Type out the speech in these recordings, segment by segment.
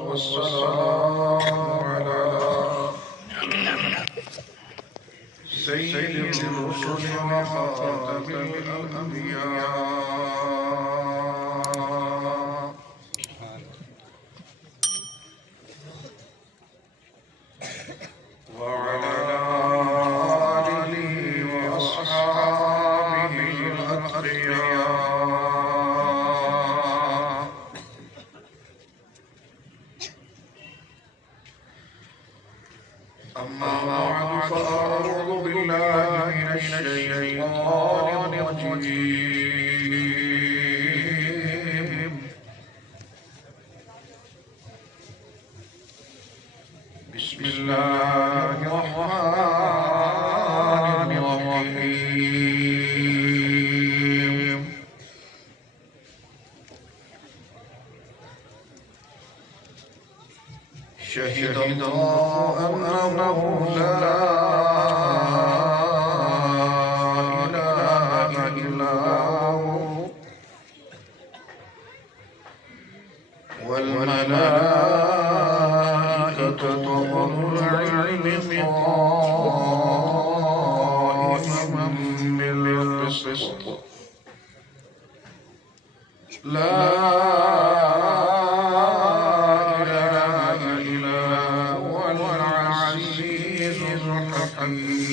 والسلام على سيد الرسل وخاتم الأنبياء وعلى آله وأصحابه الأتقياء. أما بعد فأعوذ بالله من الشيطان الرجيم. بسم الله الرحمن الرحيم. شهد الله أنه لا إله إلا هو والملائكة وأولو العلم قائما بالقسط لا إله إلا هو العزيز الحكيم.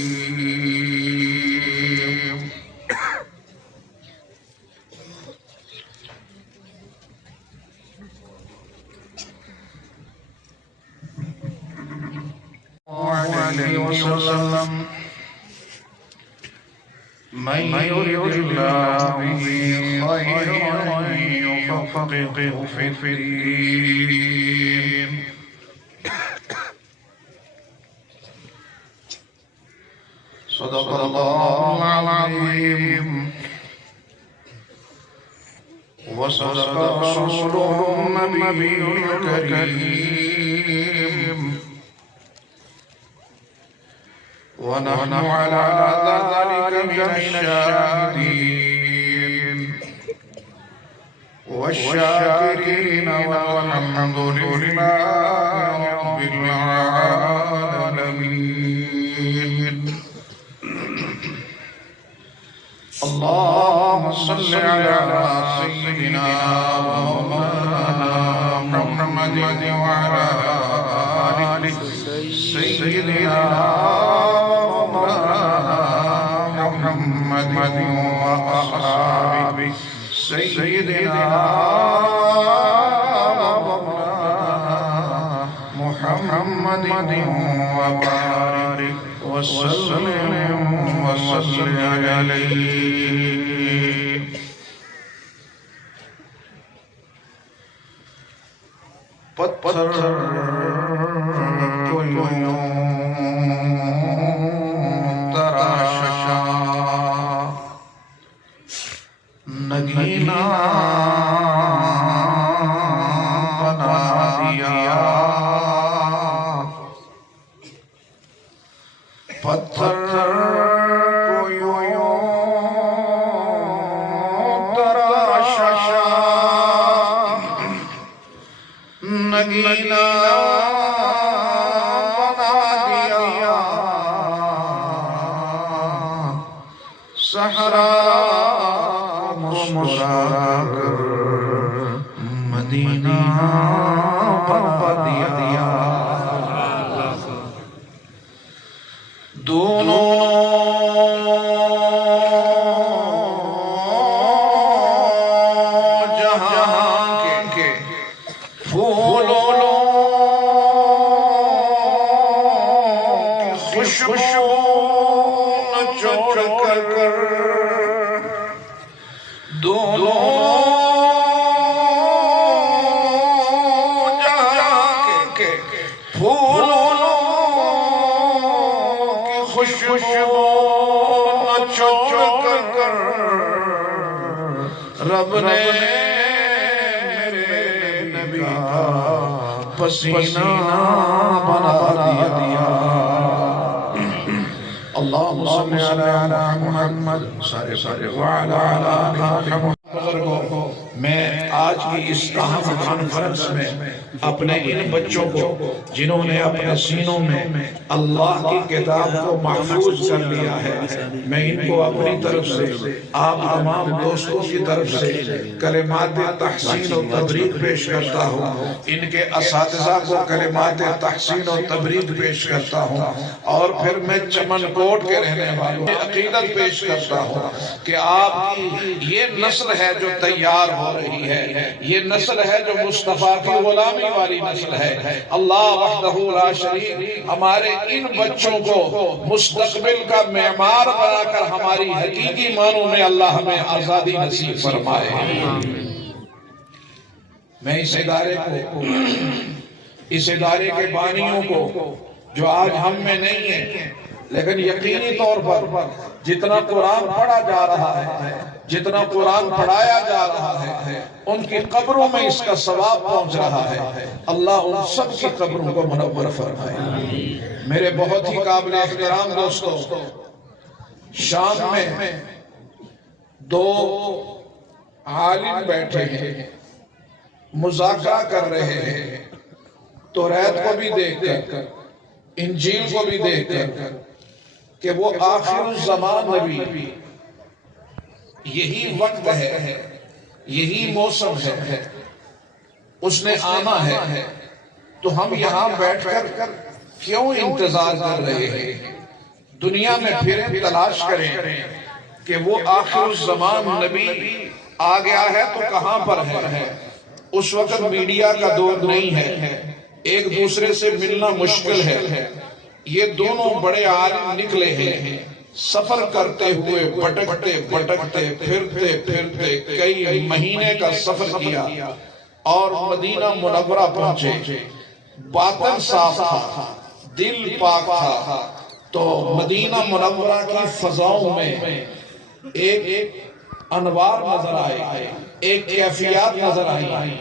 عليه وسلم من يرد الله به خيرا يفقهه في الدين. صدق الله العظيم وصدق رسوله النبي الكريم. ونحن على ذلك من الشاهدين والشاكرين والحمد لله رب العالمين. اللهم صل على سيدنا ومولانا محمد وعلى آل سيدنا محمد وأصحاب سيدنا محمد وبارك وسلم عليه. پتھر کو یوں تراشا نگینا بنا دیا. پتھر کو یوں تراشا نگینا بنا دیا. صحرا مسکرا کر مدینہ بنا دیا. دونوں جہاں کے پھولوں کی خوشبو نچوڑ کر دونوں جہاں کے پھولوں کی خوشبو نچوڑ کر رب نے میرے نبی کا پسینہ بنا دیا. اللہم صلی علی محمد سارے وعلی آل محمد. بزرگوں کو میں آج کی اس اہم کانفرنس میں اپنے ان بچوں کو جنہوں نے اپنے سینوں میں اللہ کی کتاب کو محفوظ کر لیا ہے، میں ان کو اپنی طرف سے آپ تمام دوستوں کی طرف سے کلمات تحسین و تبریک پیش کرتا ہوں، ان کے اساتذہ کو کلمات تحسین و تبریک پیش کرتا ہوں، اور پھر میں چمن کوٹ کے رہنے والوں عقیدت پیش کرتا ہوں کہ آپ کی یہ نسل ہے جو تیار ہو رہی ہے، یہ نسل ہے جو مصطفیٰ کی غلامی والی نسل ہے۔ اللہ وحدہ لا شریک ہمارے ان بچوں کو مستقبل کا معمار بنا کر ہماری حقیقی معنوں میں اللہ ہمیں آزادی نصیب فرمائے۔ میں اس ادارے کے بانیوں کو جو آج ہم میں نہیں ہے، لیکن یقینی طور پر جتنا قرآن پڑھا جا رہا ہے، جتنا قرآن پڑھایا جا رہا ہے، ان کی قبروں میں اس کا ثواب پہنچ رہا ہے، اللہ ان سب کی قبروں کو منور فرمائے۔ میرے بہت ہی قابل احترام دوستو، شام میں دو عالم بیٹھے ہیں، مذاکرہ کر رہے ہیں، توریت کو بھی دیکھ کر، انجیل کو بھی دیکھ کر، کہ وہ آخر الزمان نبی، یہی وقت ہے، یہی موسم ہے، اس نے آنا ہے، تو ہم یہاں بیٹھ کر کیوں انتظار کر رہے ہیں؟ دنیا میں پھریں، تلاش کریں کہ وہ آخر الزمان نبی آ گیا ہے تو کہاں پر ہے۔ اس وقت میڈیا کا دور نہیں ہے، ایک دوسرے سے ملنا مشکل ہے، یہ دونوں بڑے عالم نکلے ہیں، سفر کرتے ہوئے بھٹکتے پھرتے کئی مہینے کا سفر کیا اور مدینہ منورہ پہنچے۔ باطن صاف تھا، دل پاک تھا، تو مدینہ منورہ کی فضاؤں میں ایک انوار نظر آئے، ایک کیفیات نظر آئی،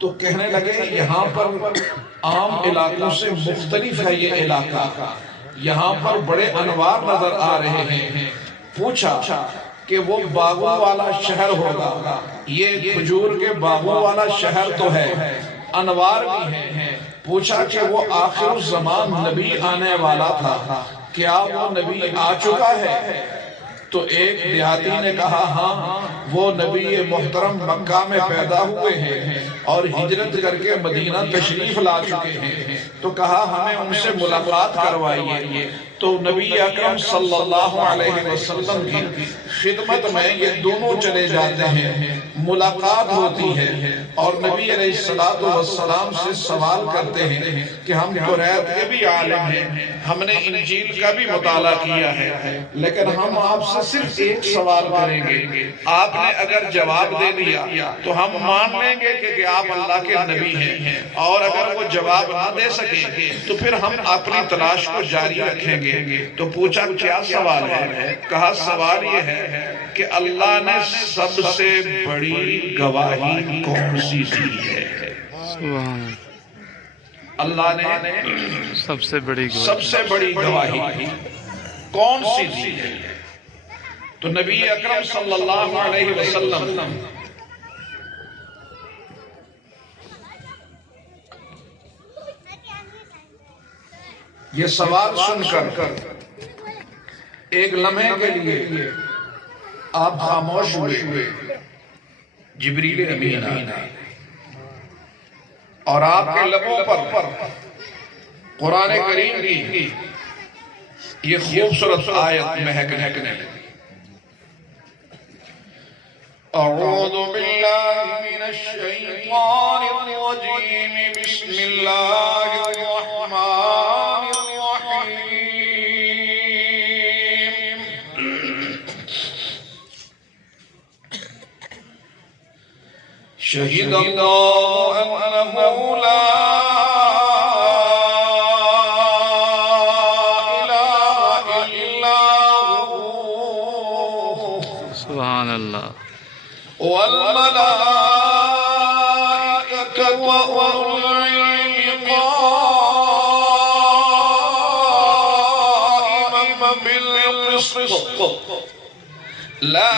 تو کہنے لگے یہاں پر عام علاقوں سے مختلف ہے یہ علاقہ، یہاں پر بڑے انوار نظر آ رہے ہیں۔ پوچھا کہ وہ باغوں والا شہر ہوگا، یہ کھجور کے باغوں والا شہر تو ہے، انوار بھی ہیں۔ پوچھا کہ وہ آخر الزمان نبی آنے والا تھا، کیا وہ نبی آ چکا ہے؟ تو ایک دیہاتی نے کہا ہاں، وہ نبی محترم مکہ میں پیدا ہوئے ہیں اور ہجرت کر کے مدینہ تشریف لا چکے ہیں۔ تو کہا ہمیں ان سے ملاقات کروائیے۔ تو نبی اکرم صلی اللہ علیہ وسلم کی خدمت میں یہ دونوں چلے جاتے ہیں، ملاقات ہوتی ہے اور نبی علیہ السلام سے سوال کرتے ہیں کہ ہم توریت کے بھی عالم ہیں، ہم نے انجیل کا بھی مطالعہ کیا ہے، لیکن ہم آپ سے صرف ایک سوال کریں گے، آپ نے اگر جواب دے دیا تو ہم مان لیں گے کہ آپ اللہ کے نبی ہیں، اور اگر وہ جواب نہ دے سکے تو پھر ہم اپنی تلاش کو جاری رکھیں گے۔ تو پوچھا کیا سوال ہے؟ کہا سوال یہ ہے کہ اللہ نے سب سے بڑی گواہی کون سی دی ہے؟ اللہ نے سب سے بڑی گواہی کون سی دی ہے؟ تو نبی اکرم صلی اللہ علیہ وسلم یہ سوال سن کر ایک لمحے کے لیے آپ خاموش ہوئے۔ جبریل امین آئے اور آپ کے لبوں پر قرآن کریم کی یہ خوبصورت آیت مہکنے لگی۔ اعوذ باللہ من الشیطان الرجیم، بسم اللہ الرحمن الرحیم۔ شہد اللہ انہ لا الہ الا ہو، سبحان اللہ، والملائکۃ وأولو العلم قائما بالقسط لا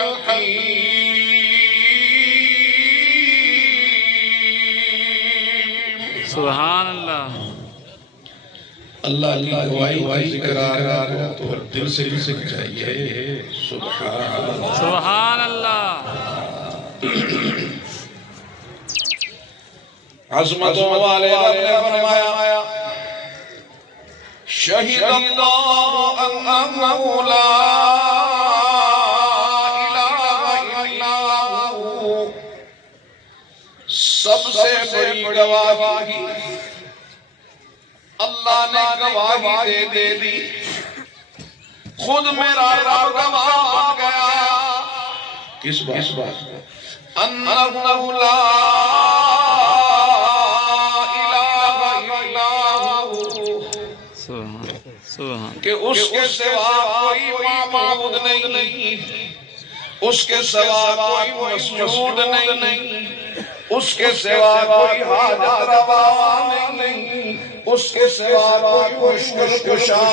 الحكيم. سبحان اللہ. اللہ کی گواہی ذکر آ رہا ہے تو دل سے لکھ چاہیے سبحان اللہ. سبحان اللہ. عظمتوں والے رب نے فرمایا شہید اللہ انہ لا الہ الا ہو. سب سے بڑی گواہی اللہ نے گواہی دے دی. خود میرا رب گواہ بن گیا. کس بات انہ لا کہ اس کے سوا کوئی معبود نہیں، اس کے سوا کوئی مسجود نہیں، اس کے سوا کوئی حاجت روا نہیں، اس کے سوا کوئی مشکل کشا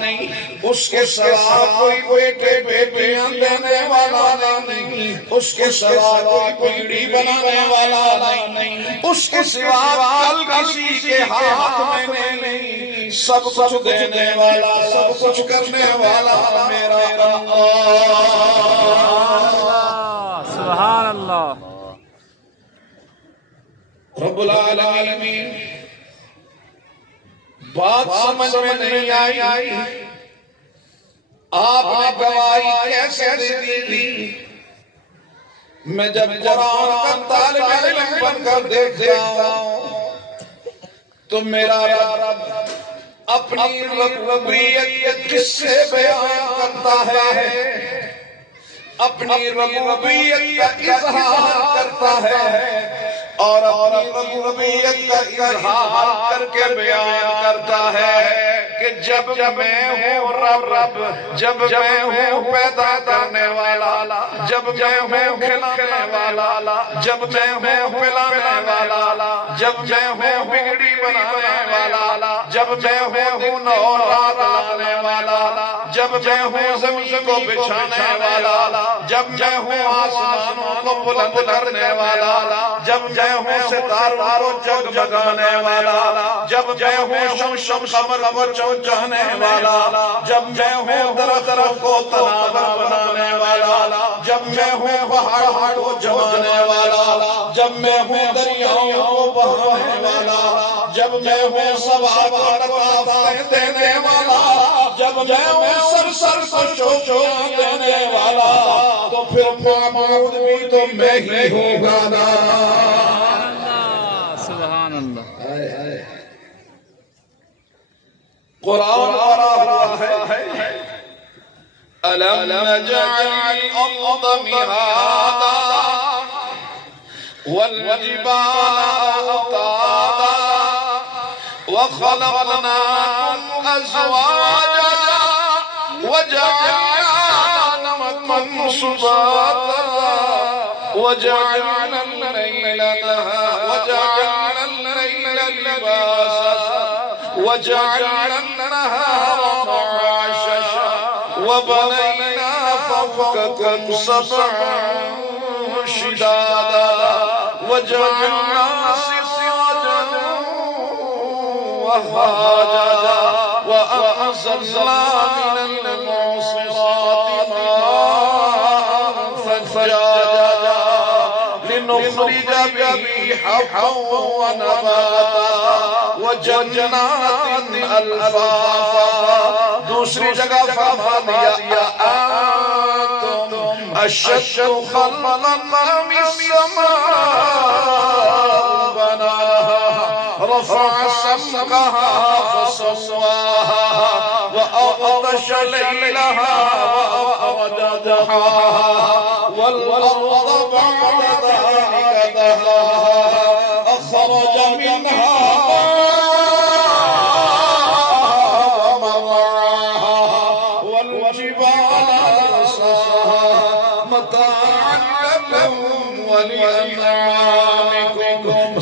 نہیں، اس کے سوا کوئی بیٹے بیٹیاں دینے والا نہیں، اس کے سوا کوئی بیڑی بنانے والا نہیں، اس کے سوا کل کسی کے ہاتھ میں نہیں. سب کچھ دینے والا، سب کچھ کرنے والا میرا اللہ. سبحان اللہ. رب العالمین. بات سمجھ میں نہیں آئی آپ نے گواہی کیسے دے دی؟ میں جب قرآن کا طالب علم بن کر دیکھتا ہوں تو میرا رب اپنی ربوبیت کس سے بیان کرتا ہے، اپنی ربوبیت کا اظہار کرتا ہے اور اپنی ربوبیت کا اظہار کر کے بیان کرتا ہے کہ جب میں ہوں رب، جب میں ہوں پیدا کرنے والا، جب میں ہوں کھلانے والا، جب میں ہوں پلانے والا، جب میں ہوں بگڑی بنانے والا، جب میں ہوں نور لانے والا، جب میں ہوں زمین کو بچھانے والا، جب میں ہوں آسمانوں کو بلند کرنے والا، جب میں ہوں ستاروں کو جگمگانے والا، جب میں ہوں شمس قمر کو چمکانے والا، جب میں ہوں درخت کو تناور بنانے والا، جب میں ہوں پہاڑ کو جمانے والا، جب میں ہوں دریاؤں کو بہانے والا، جب میں ہوں سبا کو لطافت دینے والا، جب میں ہوں سر کو چوچیاں دینے والا، تو پھر معبود بھی تو میں ہی ہوں گا نا. سبحان اللہ. قرآن پڑھا ہوا ہے أَلَمْ نَجْعَلِ الْأَرْضَ مِهَادًا وَالْجِبَالَ أَوْتَادًا وَخَلَقْنَاكُمْ أَزْوَاجًا وَجَعَلْنَا نَوْمَكُمْ سُبَاتًا وَجَعَلْنَا اللَّيْلَ لِبَاسًا وَجَعَلْنَا النَّهَارَ مَعَاشًا وَبَنَيْنَا فَوْقَكُمْ سَبْعًا شِدَادًا وَجَعَلْنَا سِرَاجًا وَهَّاجًا وَأَنزَلْنَا مِنَ الْمُعْصِرَاتِ مَاءً ثَجَّاجًا لِنُخْرِجَ بِهِ حَبًّا وَنَبَاتًا وَجَنَّاتٍ أَلْفَافًا. دوسری جگہ فرما دیا أَنْتُمْ أَشَدُّ خَلْقًا أَمِ السَّمَاءُ بَنَاهَا رَفَعَ سَمْكَهَا فَسَوَّاهَا وَأَغْطَشَ لَيْلَهَا وَأَخْرَجَ ضُحَاهَا وَالْأَرْضَ بَعْدَ ذَلِكَ دَحَاهَا أَخْرَجَ مِنْهَا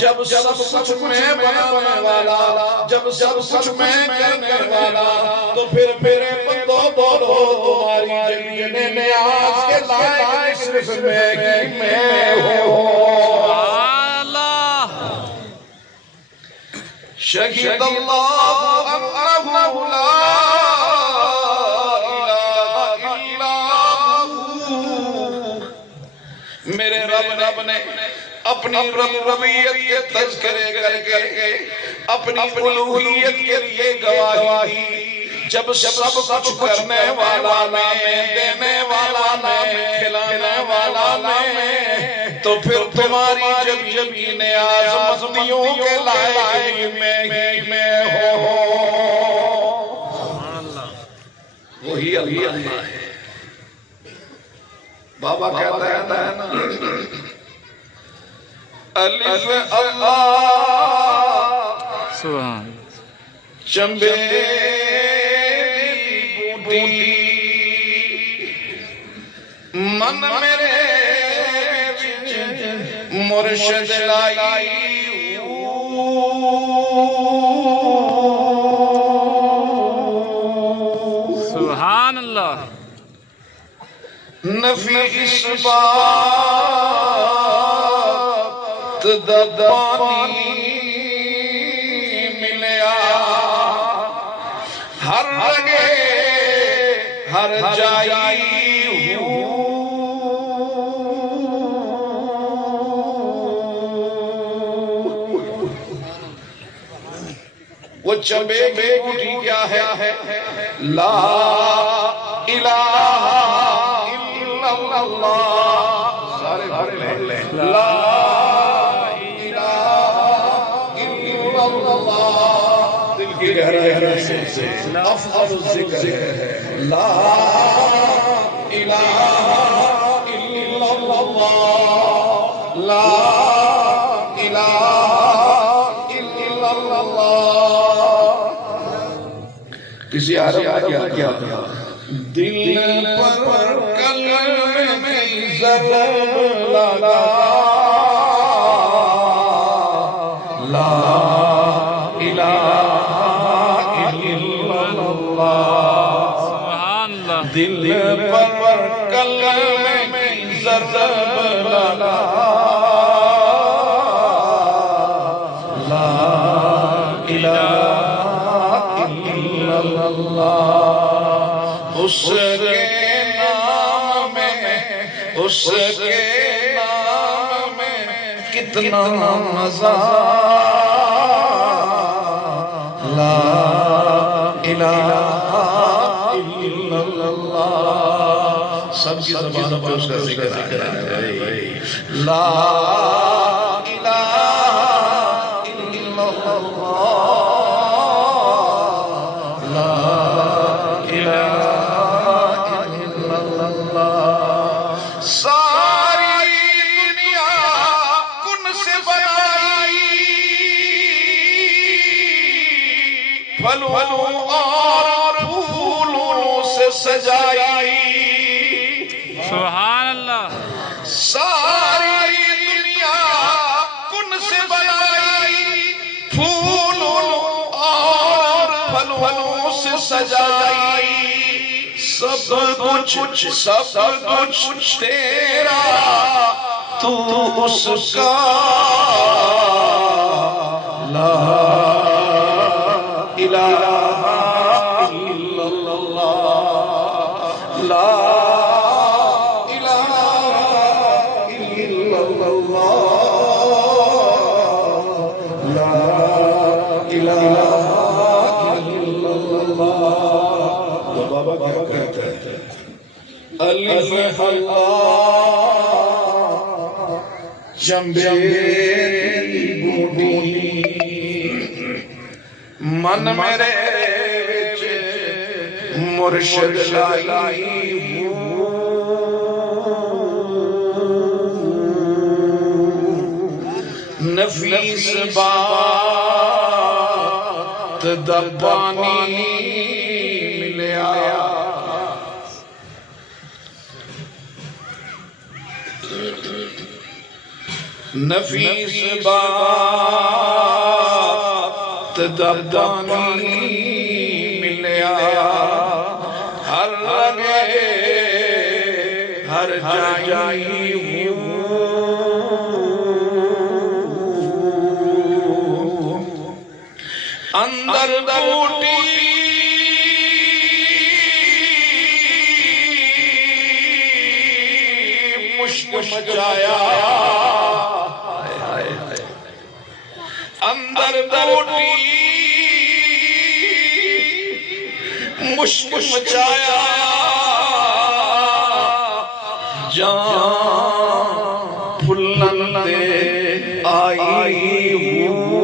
جب سب کچھ میں بنانے والا، جب سب کچھ میں کرنے والا، تو پھر میرے بندوں بولو تمہاری جمیل نیاز کے لائق صرف میں ہوں سبحان اللہ شہید اللہ انہ لا الہ الا ہو میرے رب نے اپنی ربوبیت کے تذکرے کر کے اپنی الوہیت کے لیے گواہی جب سب کچھ کرنے والا میں دینے والا میں کھلانے والا میں تو پھر تمہاری جب نیاز مزمیوں کے لائق میں ہو وہی اللہ ہے بابا کہتا ہے نا الف اللہ سبحان چمبے بوٹی من میرے مرشد لائی سبحان اللہ نفی اثبات دبانی ملیا ہر لگے ہر جائی وہ چمبے بے گھٹی کیا ہے لا الہ الا اللہ سارے بھر لیں لا الہ الا اللہ دل کی گہرائی سے افضل الذکر ہے لا الہ الا اللہ لا الہ الا اللہ کسی عرب کیا دل پر قلب میں ضرب لگا لا الہ الا اللہ سبحان اللہ دل پر قلب میں ضرب لگا لا الہ اس کے نام میں کتنا مزہ لا الہ الا اللہ سب کی زبان پر اس کا ذکر ہے لا الہ الا اللہ پھلوں اور پھولوں سے سجائی سبحان اللہ ساری دنیا کن سے بنائی پھولوں اور پھلوں سے سجائی سب کچھ تیرا تو اس کا لا الہ الا اللہ لا الہ الا اللہ لا الہ الا اللہ تو بابا کیا کہتا ہے الف اللہ چمبے بوٹی من میرے مرشد لائی نفیس بات دبانی ملیا نفیس بات دبانی ملیا ہر ہر جائی ہوں اندر ٹوٹی مشک مچایا اندر ٹوٹی مشک مچایا جان پھلن دے آئی ہوں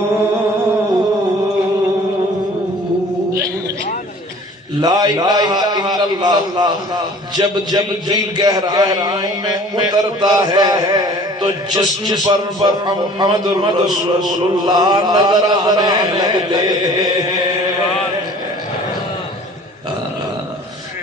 لا الہ الا اللہ جب دل گہرائیوں میں اترتا ہے تو جسم پر محمد رسول اللہ نظر آنے لگتے ہیں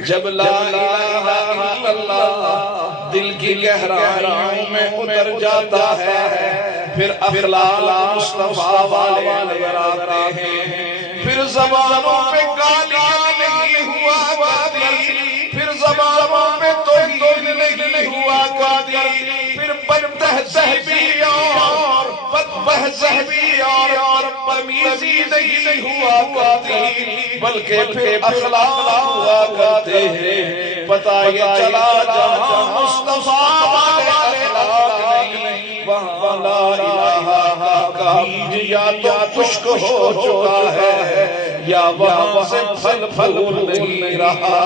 جب لا الہ الا اللہ دل کی گہرائیوں میں اتر جاتا ہے پھر اخلاق مصطفیٰ والے نظر آتے ہیں پھر زبانوں پہ گالیاں نہیں ہوا کرتی پھر زبانوں پہ توہین نہیں ہوا کرتی پھر بدتہذیبی اور بدمذہبی اور بدتمیزی نہیں ہوا کرتی بلکہ پھر اخلاق ہوا کرتے ہیں پتہ یہ چلا جہاں مصطفیٰ والے اخلاق نہیں وہاں لا الہ کا بیج یا تو خشک ہو چکا ہے یا وہاں سے پھل پھول نہیں رہا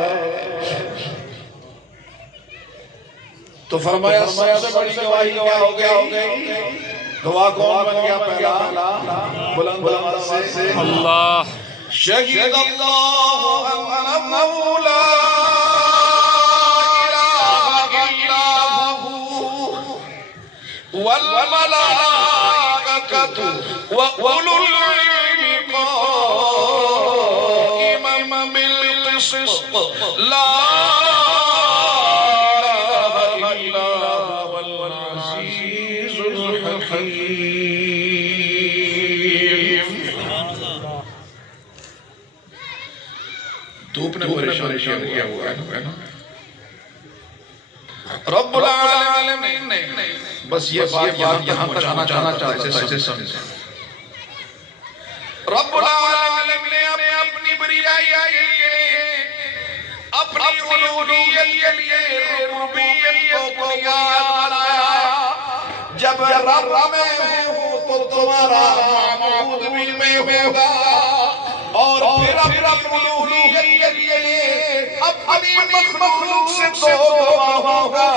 ہے تو فرمایا سب سے بڑی گواہی کیا ہو گئی گواہ کون بن گیا پہلا بلند بلند سے اللہ شہید اللہ انہ لا الہ الا ہو والملائکۃ وَأُولُو الْعِلْمِ قَائِمًا بِالْقِسْطِ لا إله إلا هو العزيز الحكيم دھوپ نے پریشان کیا ہوا ہے رب العالمین نے بس یہ بات یہاں تک پہنچانا چاہتا ہے سمجھیں رب العالمین نے اپنی بریائی کے لیے اپنی الوہیت کے لیے ربوبیت کو بنیاد بنایا جب رب میں ہوں تو تمہارا معبود بھی میں ہوگا اور پھر اپنی الوہیت کے لیے اپنی مخلوق سے توبہ ہوگا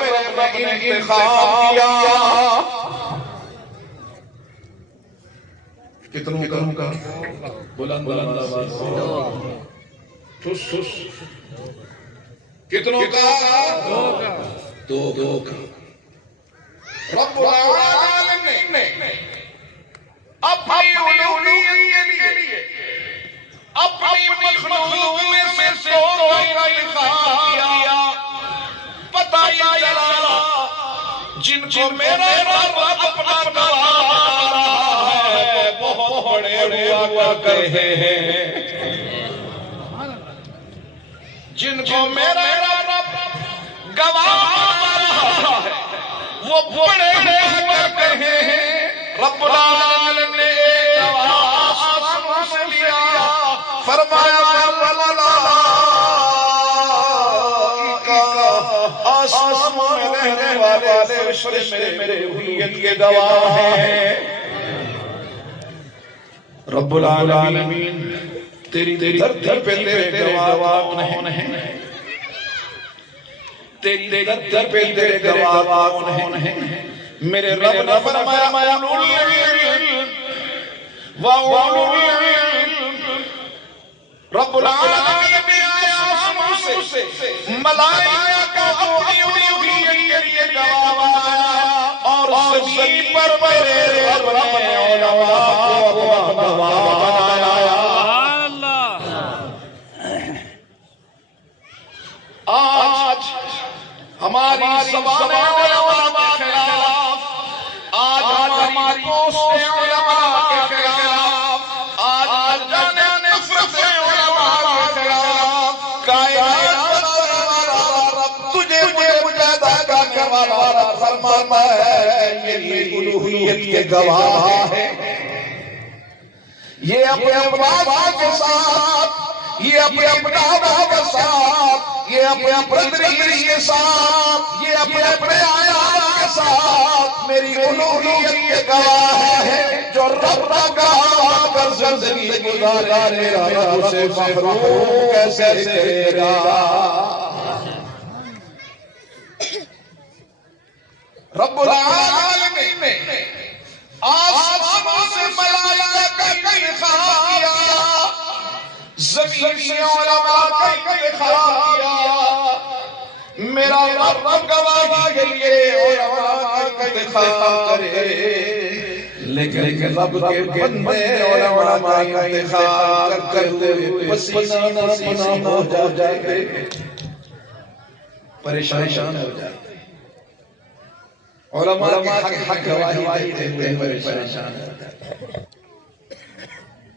میرے رب نے انتخاب کیا کتنوں کا بلند آواز ٹھس کتنوں کا دو کا رب العالمین نے اپنی الوہیت کے لیے اپنی مخلوق میں سے توبہ کا انتخاب کیا پتہ یہ چلا جن کو میرا رب اپنا گواہ ہے بہت بڑے ہوا کرتے ہیں جن کو میرا رب گواہ ہے وہ بڑے ہوا کرتے ہیں رب العالمین نے آسمان سے لیا فرمایا آسمان میں رہنے والے فرشتے میرے الوہیت کے گواہ ہیں رب العالمین تیری دھرتی پہ تیرے گواہ کون ہیں تیری دھرتی پہ تیرے گواہ کون ہیں میرے رب نے فرمایا رب العالمین نے آسمان سے ملائکہ کو اپنی الوہیت کے لیے گواہ بنایا اور زمین پر میرے رب نے علماء کو اپنا گواہ بنایا آج ہماری زبانیں علماء کے خلاف آج ہماری پوسٹیں علماء کے خلاف آج جانے نفرتیں علماء کے خلاف کائنات پر ہمارا رب تجھے والا فرماتا ہے میری الوہیت کے گواہ ہے، یہ اپنے اپنا کے ساتھ، یہ اپنے اپنا کے ساتھ، یہ اپنے اپنے کے ساتھ، یہ اپنے اپنے آیات کے ساتھ میری الوہیت کے گواہ ہے۔ جو رب کا کر زندگی گزارے گا اسے محروم کیسے کرے گا؟ رب العالمین نے آسمان سے ملائکہ کا انتخاب کیا، زمین سے علماء کا انتخاب کیا، میرا رب گواہی کے لیے علماء کا انتخاب کرے، لیکن رب کے بندے علماء کا انتخاب کرتے ہوئے پسینہ پسینہ ہو جاتے، پریشان ہو جاتے، علماء کے حق گواہی دیتے ہوئے پریشان ہو جاتے۔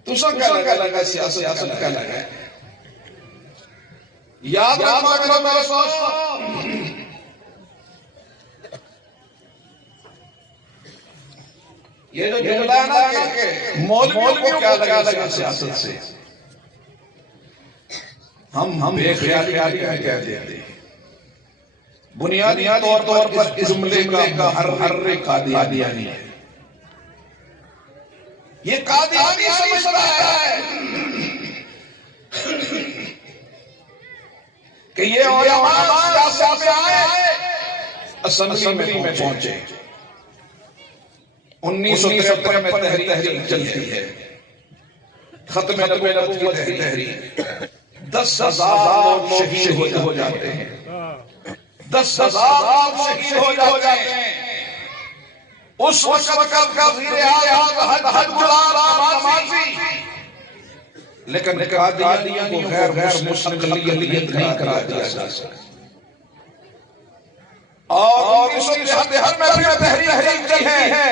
تو سب کا لگا سیاست کا لگا، یاد رکھنا کرو میرے دوستو، یہ جو جملہ ہے نا کہ مولویوں کو کیا لگا سیاست سے، ہم بے خیالی کہہ دیتے ہیں۔ بنیادی طور پر اس جملے کا ہر قادیانی ہے، یہ قادیانی سمجھ رہا ہے کہ یہ علماء سیاست میں آئے، اسمبلی میں پہنچے، 1973 میں تحریک چلتی ہے، ختم نبوت کی تحریک، 10,000 لوگ شہید ہو جاتے ہیں، 10,000 لوگ شہید ہو جاتے ہیں۔ اس وقت کا وزیر اعظم حد غلام، لیکن قادیانی کو غیر مستقلیت نہیں کرا دیا جا سکتا، اور 1973 میں بھی تحریک چلی ہے،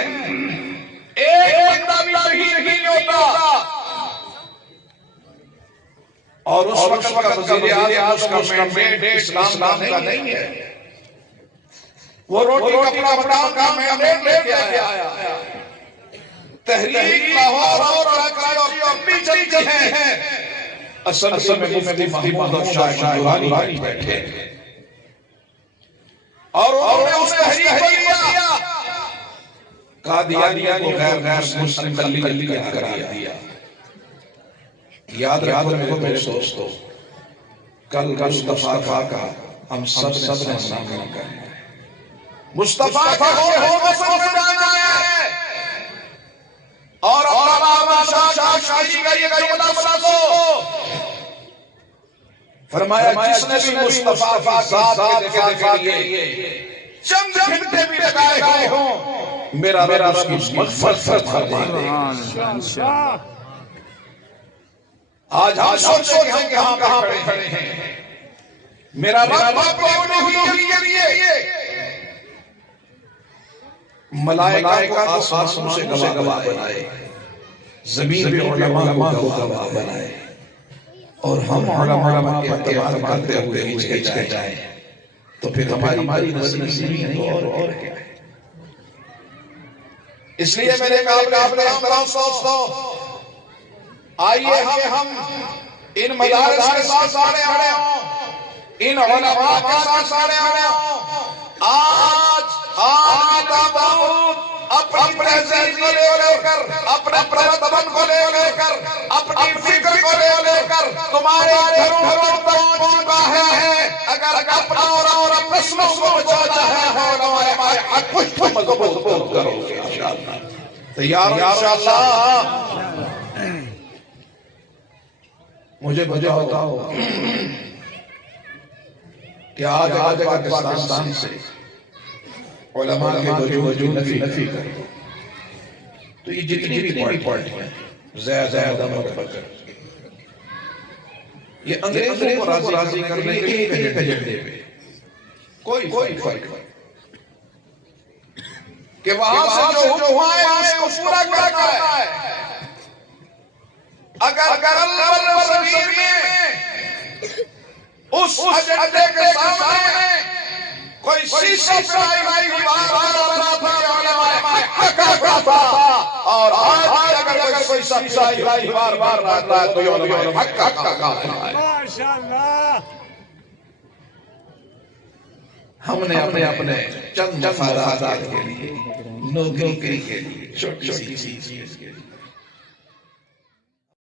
ایک بندہ بھی شہید نہیں ہوتا، اور اس وقت کا وزیر اعظم اس کا مینڈیٹ اسلام کا نہیں ہے، وہ روٹی کپڑا اپنا مینڈیٹ لے کے آیا، تحریک لاہور اور کراچی اور بھی چلتی ہے، اصل میں مفتی محمود اور شاہ درانی بیٹھے اور انہوں نے اس تحریک کو لیا، قادیانی کو غیر مستقلیت کرا دیا۔ یاد رکھو میرے دوستو، کل مصطفیٰ کا ہم سب نے سامنا کرنا ہے، مصطفیٰ کا ہو سب جانا ہے، اور علامہ شاہ جی کا یہ جملہ سنو، فرمایا جس نے بھی مصطفیٰ کی ذات کے دفاع کے لیے چند گھنٹے بھی لگائے گئے ہوں، میرا رب اس کی مغفرت فرما دے گا۔ آج ہم سوچو کہ ہم کہاں کھڑے ہیں، میرا رب کو الوہیت کے لیے ملائکہ کو آسمان سے گواہ بنائے، زمین پہ علماء کو گواہ بنائے، اور ہم علماء کے اعتماد کرتے ہوئے ہچکچ جائیں تو پھر ہماری نصیب نہیں اور کیا ہے۔ اس لیے میرے قابل احترام دوستو، آئیے ہم ان مدارس کے ساتھ آڑے ہوں، ان علماء کے ساتھ آڑے ہوں۔ آج اپنی تہذیب کو لے کر، اپنے پرتبن کو لے کر، اپنی فکر کو لے کر تمہارے گھروں تک پہنچ چکا ہے۔ اگر اپنا اور اپنے نسلوں کو بچانا ہے علماء حق کو مضبوط کرو گے انشاءاللہ۔ تیار ہو انشاءاللہ؟ مجھے بتاؤ کہ آج پاکستان سے علماء کے وجود نفی کرو تو یہ جتنی بھی پارٹیاں زیادہ مقبر، یہ انگریزوں کو راضی کرنے کے ایک ایجنڈے پہ، کوئی فرق نہیں کہ وہاں سے جو حکم آئے اس کو پورا کرنا ہے۔ اگر اللہ زمین میں اس ایجنڈے کے سامنے کوئی سیسا پرائی دیوار تھا اور آج اگر کوئی سیسا پرائی دیوار بار رہا ہے تو یہ علماء حق کا کافر ہے۔ ماشاءاللہ۔ ہم نے اپنے چند مفادات کے لیے، نوکری کے لیے، چھوٹی سی چیز کے لیے